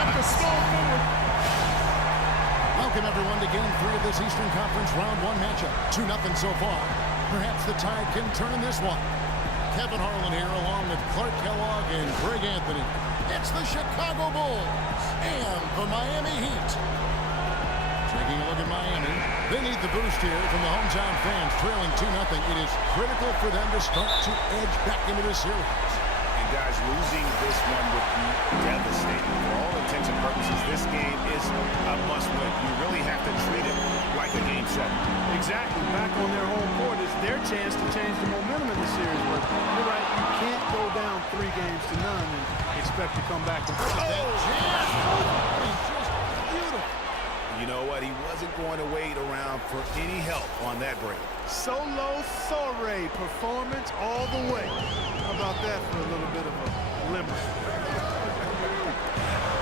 at the small forward. Welcome, everyone, to Game 3 of this Eastern Conference Round 1 matchup. 2-0 so far. Perhaps the Tide can turn in this one. Kevin Harlan here, along with Clark Kellogg and Greg Anthony. It's the Chicago Bulls and the Miami Heat. Taking a look at Miami. They need the boost here from the hometown fans, trailing 2-0. It is critical for them to start to edge back into the series. Guys, losing this one would be devastating. For all intents and purposes, this game is a must-win. You really have to treat it like a Game 7. Exactly. Back on their home court is their chance to change the momentum of the series. But you're right, you can't go down 3 games to none and expect to come back. You know what? He wasn't going to wait around for any help on that break. Solo Soiree performance all the way. How about that for a little bit of a limerick?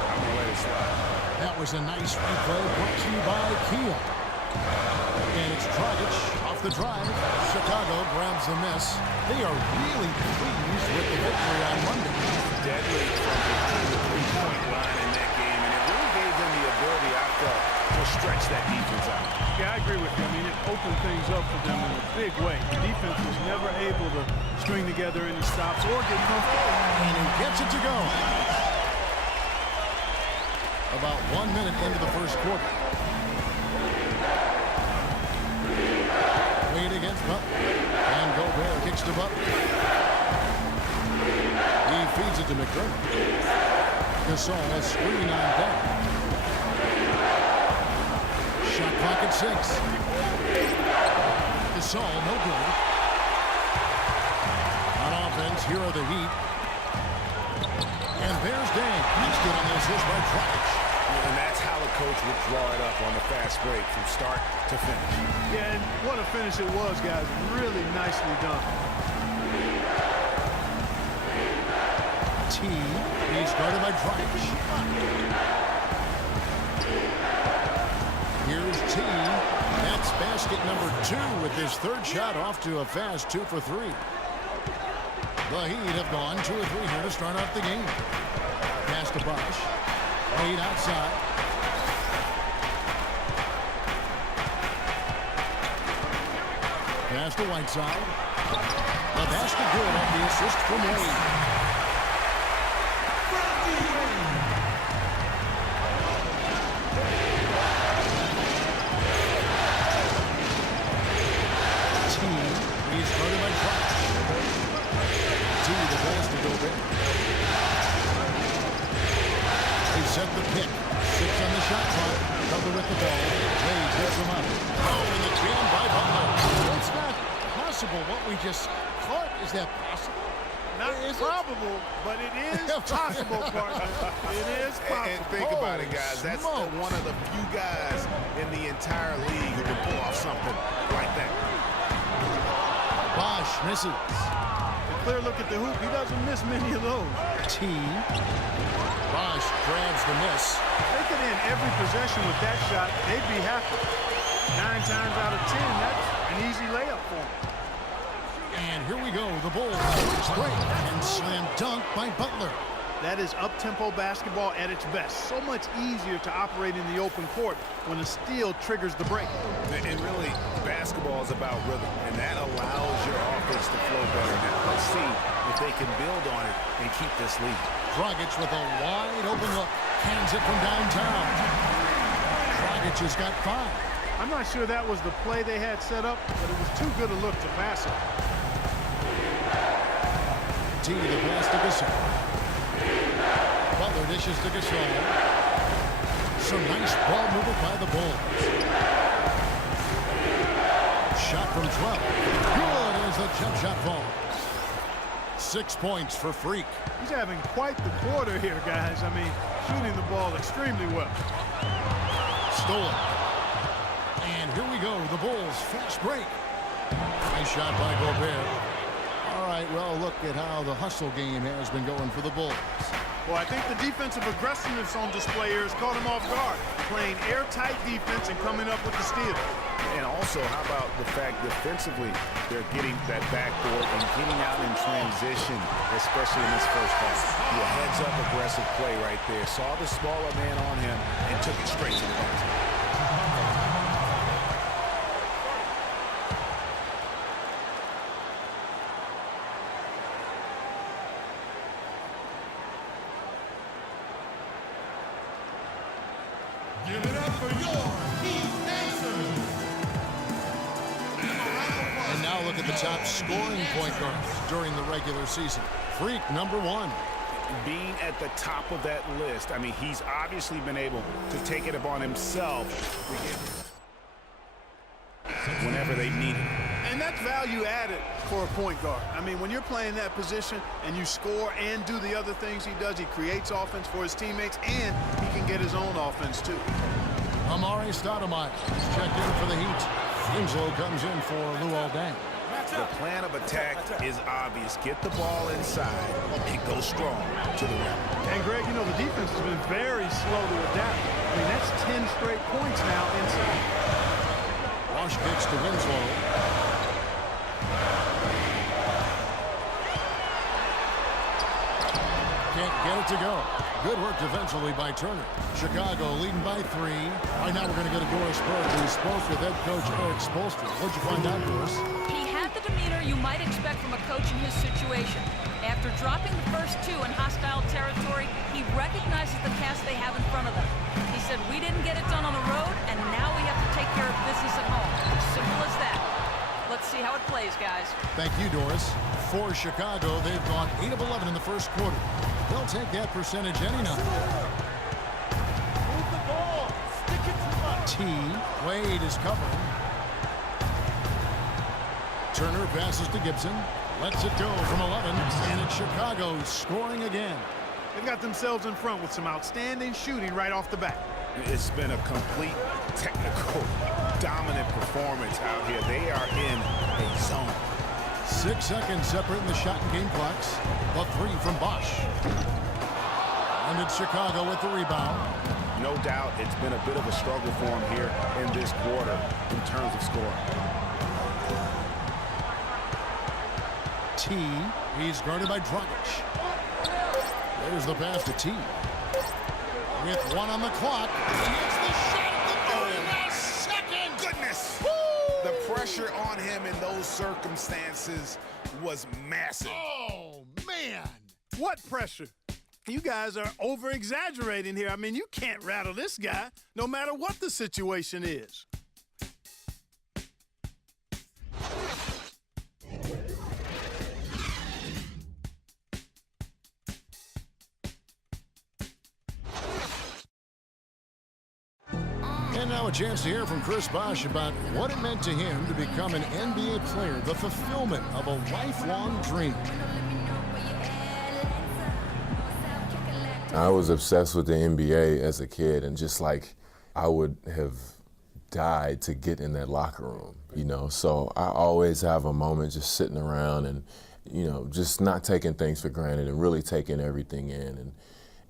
I'm going to let it slide. That was a nice replay brought to you by Kia. And it's Dragic off the drive. Chicago grabs the miss. They are really pleased with the victory on Monday. Deadly from the three-point line in that game, and it really gave them the ability, I felt, to stretch that defense out. Yeah, I agree with you. I mean, it opened things up for them in a big way. The defense was never able to string together any stops or get comfortable. And he gets it to go. About 1 minute into the first quarter. Wade against Butler. And Gobert kicks to Butler. He feeds it to McDermott. Gasol, a screen on deck. Shot clock at 6. Gasol, no good. On offense, here are the Heat. And there's Dan. He's good on the assist by Dragic. And that's how the coach would draw it up on the fast break from start to finish. Yeah, and what a finish it was, guys. Really nicely done. T. He's guarded by Dragic. Here's T. That's basket number 2 with his third shot off to a fast 2 for 3. The Heat have gone 2 or 3 here to start off the game. Pass to Bosh. Wade outside. Pass to Whiteside. The basket good on the assist from Wade. He's guarded by Dragic. T, the pass to Gobert. They set the pick. 6 on the shot clock. Butler with the ball. Wade picks him up. Oh, and the jam by Butler. It's not possible what we just caught. Is that possible? Not probable, but it is possible, partner. It is possible. And think about it, guys. That's one of the few guys in the entire league who can pull off something like that. Bosh misses. A clear look at the hoop. He doesn't miss many of those. T. Bosh grabs the miss. If they could end every possession with that shot, they'd be happy. 9 times out of 10, that's an easy layup for them. And here we go. The Bulls break and slam dunk by Butler. That is up-tempo basketball at its best. So much easier to operate in the open court when a steal triggers the break. And really, basketball is about rhythm, and that allows your offense to flow better. Now, let's see if they can build on it and keep this lead. Dragic with a wide open look. Cans it from downtown. Dragic has got 5. I'm not sure that was the play they had set up, but it was too good a look to pass it. T, the pass to Gasol. Butler dishes to Gasol. Some nice ball movement by the Bulls. Shot from 12. Good as the jump shot falls. 6 points for Freak. He's having quite the quarter here, guys. I mean, shooting the ball extremely well. Stolen. And here we go. The Bulls fast break. Nice shot by Gobert. All right, well, look at how the hustle game has been going for the Bulls. Well, I think the defensive aggressiveness on display here has caught him off guard. Playing airtight defense and coming up with the steal. And also, how about the fact defensively they're getting that backboard and getting out in transition, especially in this first half. The heads-up aggressive play right there. Saw the smaller man on him and took it straight to the basket. Give it up for your Heath Davidson. And now look at the top scoring point guards during the regular season. Freak number 1. Being at the top of that list, I mean, he's obviously been able to take it upon himself whenever they need it. And that's value added for a point guard. I mean, when you're playing that position and you score and do the other things he does, he creates offense for his teammates, and he can get his own offense too. Amari Stoudemire is checked in for the Heat. Winslow comes in for Luol Deng. The plan of attack is obvious. Get the ball inside and go strong to the rim. And Greg, you know, the defense has been very slow to adapt. I mean, that's 10 straight points now inside. Wash kicks to Winslow. Can't get it to go. Good work defensively by Turner. Chicago leading by 3. Right now we're going to go to Doris Burke, who spoke with head coach Eric Spoelstra. What'd you find out, Doris? He had the demeanor you might expect from a coach in his situation. After dropping the first 2 in hostile territory, he recognizes the task they have in front of them. He said, we didn't get it done on the road, and now we have to take care of business at home. Simple as that. Let's see how it plays, guys. Thank you, Doris. For Chicago, they've gone 8 of 11 in the first quarter. They'll take that percentage any night. Move the ball. Stick it to the T. Wade is covering. Turner passes to Gibson. Lets it go from 11. And it's Chicago scoring again. They've got themselves in front with some outstanding shooting right off the bat. It's been a complete technical, dominant performance out here. They are in a zone. 6 seconds separating the shot and game clocks. The 3 from Bosch. And it's Chicago with the rebound. No doubt it's been a bit of a struggle for him here in this quarter in terms of scoring. T. He's guarded by Dragic. There's the pass to T. With 1 on the clock. And it's the shot at the very last second. Goodness! Woo! The pressure on him in those circumstances was massive. Oh, man. What pressure? You guys are over-exaggerating here. I mean, you can't rattle this guy no matter what the situation is. And now a chance to hear from Chris Bosh about what it meant to him to become an NBA player, the fulfillment of a lifelong dream. I was obsessed with the NBA as a kid, and just like I would have died to get in that locker room, you know. So I always have a moment just sitting around and, you know, just not taking things for granted and really taking everything in. And,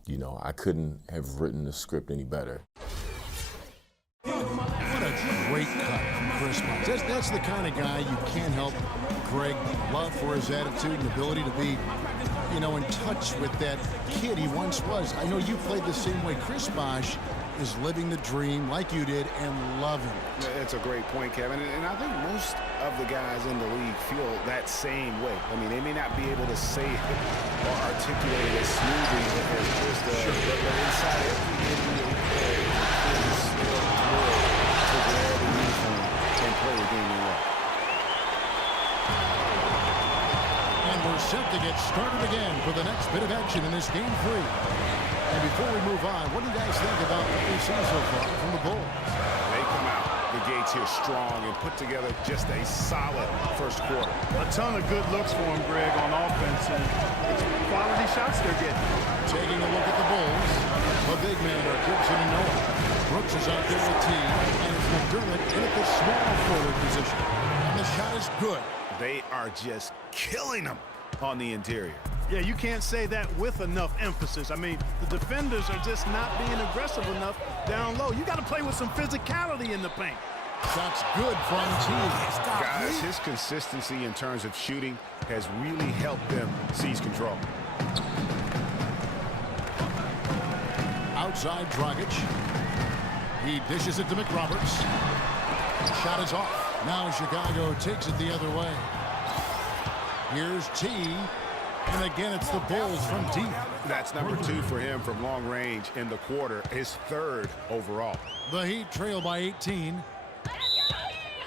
you know, I couldn't have written the script any better. What a great cut from Chris Bosh. That's the kind of guy you can't help Greg love for his attitude and ability to be, you know, in touch with that kid he once was. I know you played the same way. Chris Bosh is living the dream like you did and loving it. That's a great point, Kevin. And I think most of the guys in the league feel that same way. I mean, they may not be able to say it or articulate it as smoothly as Chris does, but inside every NBA player is thrilled to wear the uniform and play the game in love. And we're set to get started again for the next bit of action in this Game 3. And before we move on, what do you guys think about what we've seen so far from the Bulls? They come out the gates here strong and put together just a solid first quarter. A ton of good looks for him, Greg, on offense, and it's quality shots they're getting. Taking a look at the Bulls, the big man are Gibson and Noah. Brooks is out there with T, and it's McDermott in at the small forward position. And the shot is good. They are just killing them on the interior. Yeah, you can't say that with enough emphasis. I mean, the defenders are just not being aggressive enough down low. You got to play with some physicality in the paint. Shot's good from T. Guys, his consistency in terms of shooting has really helped them seize control. Outside Dragic. He dishes it to McRoberts. Shot is off. Now Chicago takes it the other way. Here's T. And again, it's the Bulls from deep. That's number 2 for him from long range in the quarter, his 3rd overall. The Heat trail by 18.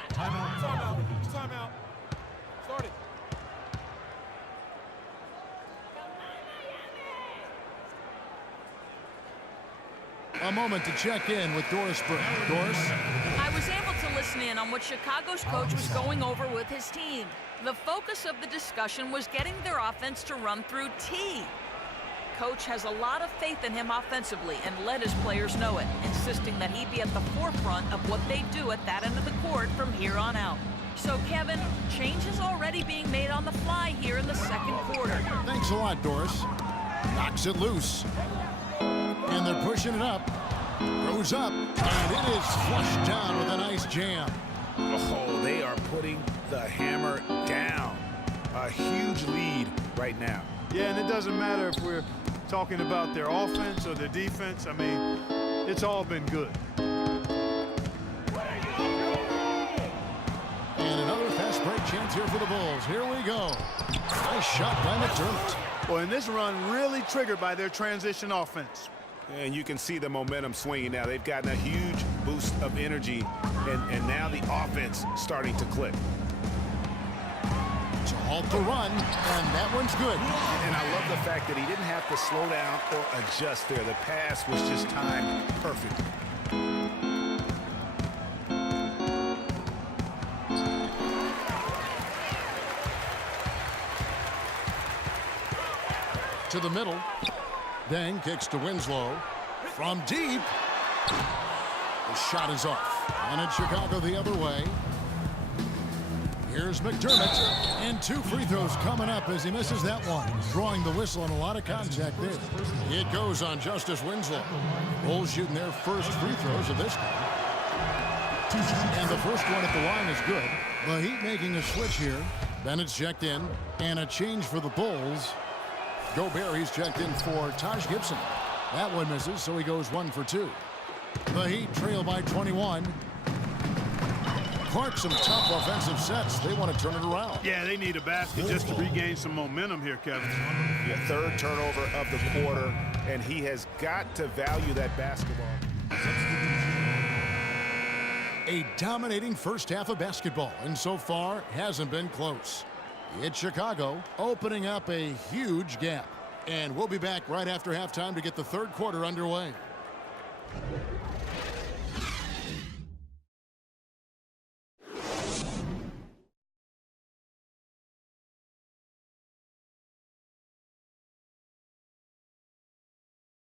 Timeout. Timeout. Start it. A moment to check in with Doris Burke. Doris? I was able to listen in on what Chicago's coach was going over with his team. The focus of the discussion was getting their offense to run through T. Coach has a lot of faith in him offensively and let his players know it, insisting that he be at the forefront of what they do at that end of the court from here on out. So, Kevin, change is already being made on the fly here in the second quarter. Thanks a lot, Doris. Knocks it loose. And they're pushing it up. Goes up. And it is flushed down with a nice jam. Oh, they are putting the hammer down. A huge lead right now. Yeah, and it doesn't matter if we're talking about their offense or their defense. I mean, it's all been good. And another fast break chance here for the Bulls. Here we go. Nice shot by McDermott. Well, and this run really triggered by their transition offense. And you can see the momentum swinging now. They've gotten a huge boost of energy, and now the offense starting to click. To halt the run, and that one's good. And I love the fact that he didn't have to slow down or adjust there. The pass was just timed perfect. To the middle. Deng kicks to Winslow. From deep. The shot is off. And it's Chicago the other way. Here's McDermott. And 2 free throws coming up as he misses that one. Drawing the whistle and a lot of contact there. It goes on Justice Winslow. Bulls shooting their first free throws of this game. And the first one at the line is good. The Heat making a switch here. Bennett's checked in. And a change for the Bulls. Gobert, he's checked in for Taj Gibson. That one misses, so he goes 1 for 2. The Heat trail by 21. Clark, some tough offensive sets. They want to turn it around. Yeah, they need a basket just to regain some momentum here, Kevin. The 3rd turnover of the quarter, and he has got to value that basketball. A dominating first half of basketball, and so far hasn't been close. It's Chicago opening up a huge gap. And we'll be back right after halftime to get the 3rd quarter underway.